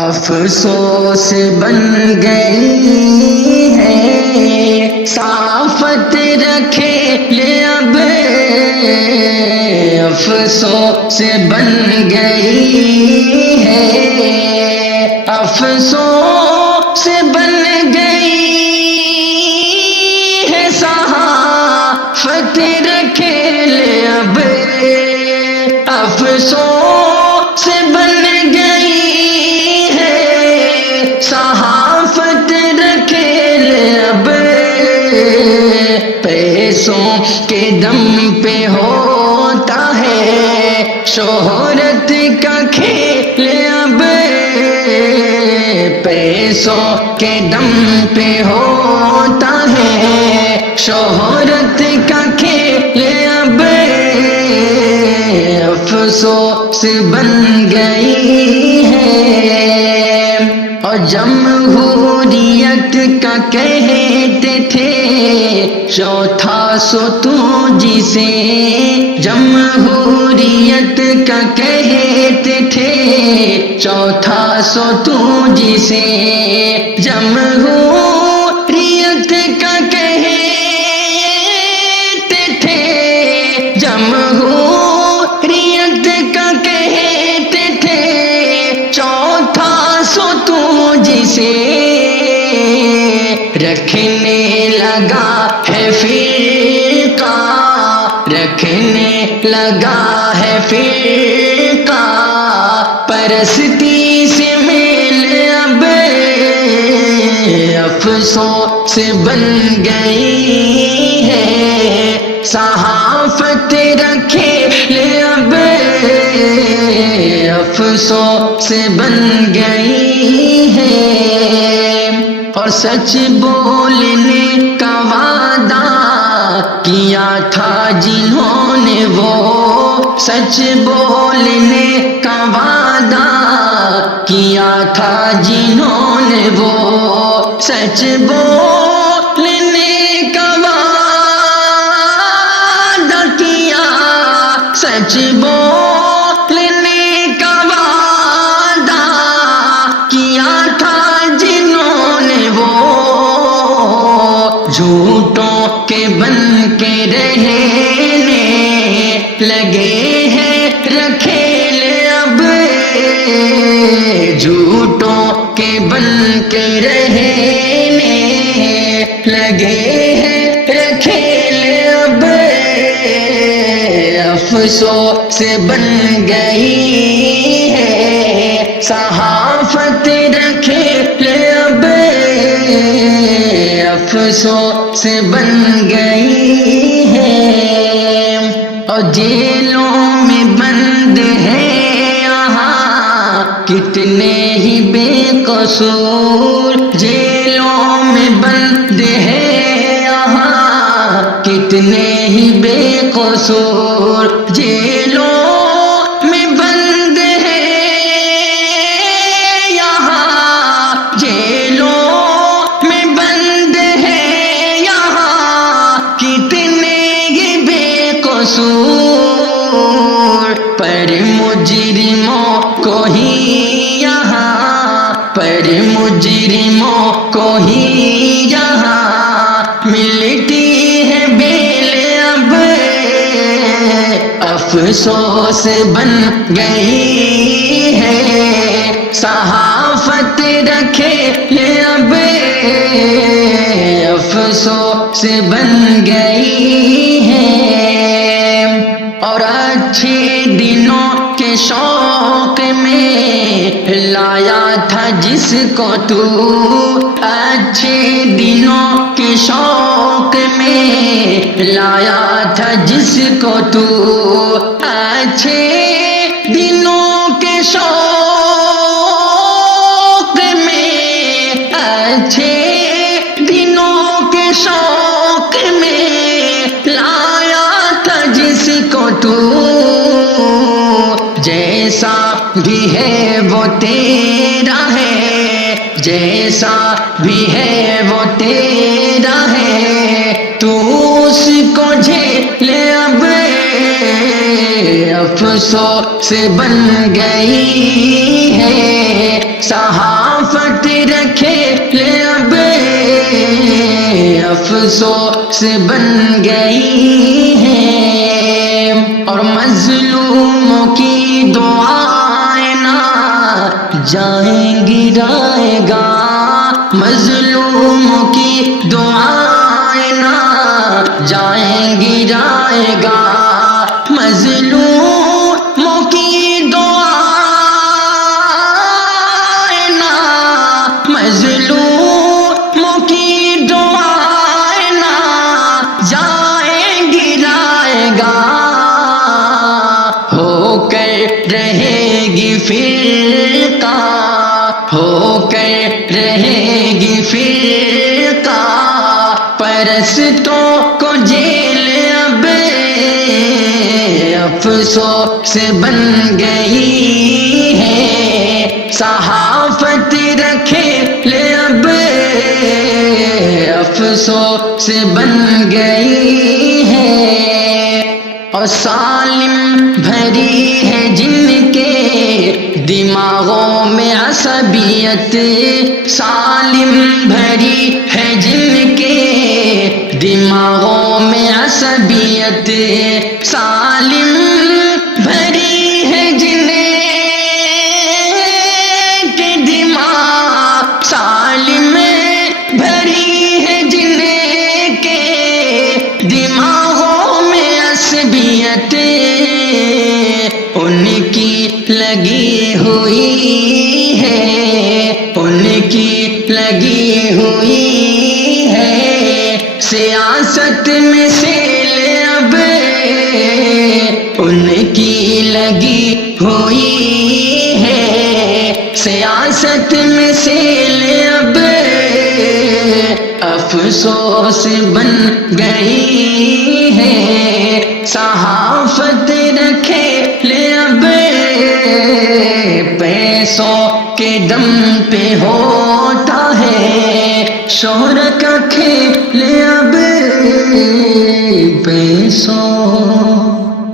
افسوس بن گئی ہے صافت رکھے لے اب، افسوس بن گئی ہے، افسوس بن گئی ہے صحافت رکھے لے اب، افسوس بن گئی ہے صحافت رکھے لے اب، پیسوں کے دم پہ ہوتا ہے شہرت کا کھیل اب، پیسوں کے دم پہ ہوتا ہے شہرت کا کھیل اب، افسوس بن گئی ہے۔ اور جمہوریت کا کہتے تھے چوتھا ستون جسے، جمہوریت کا کہتے تھے چوتھا ستون جسے، جمہوریت کا کہتے تھے، جمہوریت کا کہتے تھے چوتھا ستون جسے، رکھنے لگا ہے فرقہ، رکھنے لگا ہے فرقہ پرستی سے میل اب، افسوس بن گئی ہے صحافت رکھے لے اب، افسوس بن گئی ہے۔ اور سچ بولنے کا وعدہ کیا تھا جنہوں نے، وہ سچ بولنے کا وعدہ کیا تھا جنہوں نے، وہ سچ بولنے کا وعدہ کیا، سچ بولنے کا وعدہ کیا تھا جنہوں نے، وہ جھوٹوں کے بن کے رہنے لگے ہیں رکھیلے اب، جھوٹوں کے بن کے رہنے لگے ہیں رکھیلے اب، افسوس بن گئی ہے صحافت رکھیلے اب، افسوس بن گئی ہے۔ اور جیلوں میں بند ہے یہاں کتنے ہی بے قصور، جیلوں میں بند ہے یہاں کتنے ہی بے قصور، جیلوں میں بند ہے یہاں، جیلوں میں بند ہے یہاں کتنے ہی بے قصور، پر مجرموں کو ہی یہاں، پر مجرموں کو ہی یہاں ملتی ہے بیل اب، افسوس بن گئی ہے صحافت رکھے لے اب، افسوس بن گئی ہے۔ اور اچھے دنوں کے شوق میں لایا تھا جس کو تو، اچھے دنوں کے شوق میں لایا تھا جس کو تو، اچھے دنوں کے شوق میں، اچھے دنوں کے شوق میں لایا تھا جس کو تو، جیسا بھی ہے وہ تیرا ہے، جیسا بھی ہے وہ تیرا ہے، تو اس کو جھیل اب، افسوس بن گئی ہے صحافت رکھے لے اب افسوس بن گئی ہے، اور مظلوموں کی دعائیں نہ جائیں گرائے گا، مظلوموں کی دعائیں نہ جائیں گرائے گا، مظلوموں کی دعائیں نہ، مظلوموں کی دعائیں نہ جائیں گرائے گا، ہو کر رہے گی فرقہ، ہو کر رہے گی فرقہ پرستوں کو جیل اب افسوس بن گئی ہے، صحافت رکھے لے اب افسوس بن گئی ہے، اور سالم بھری ہے جن کے دماغوں میں عصبیت، سالم بھری ہے جن کے دماغوں میں عصبیت، سالم بھری ہے جن کے دماغ، سالم بھری ہے جن کے دماغوں میں عصبیت، ان کی لگی ہوئی ہے، ان کی لگی ہوئی ہے سیاست میں سیل اب، ان کی لگی ہوئی ہے سیاست میں سیل اب افسوس بن گئی ہے، صحافت رکھے لے اب پیسوں کے دم پہ ہوتا ہے شہرت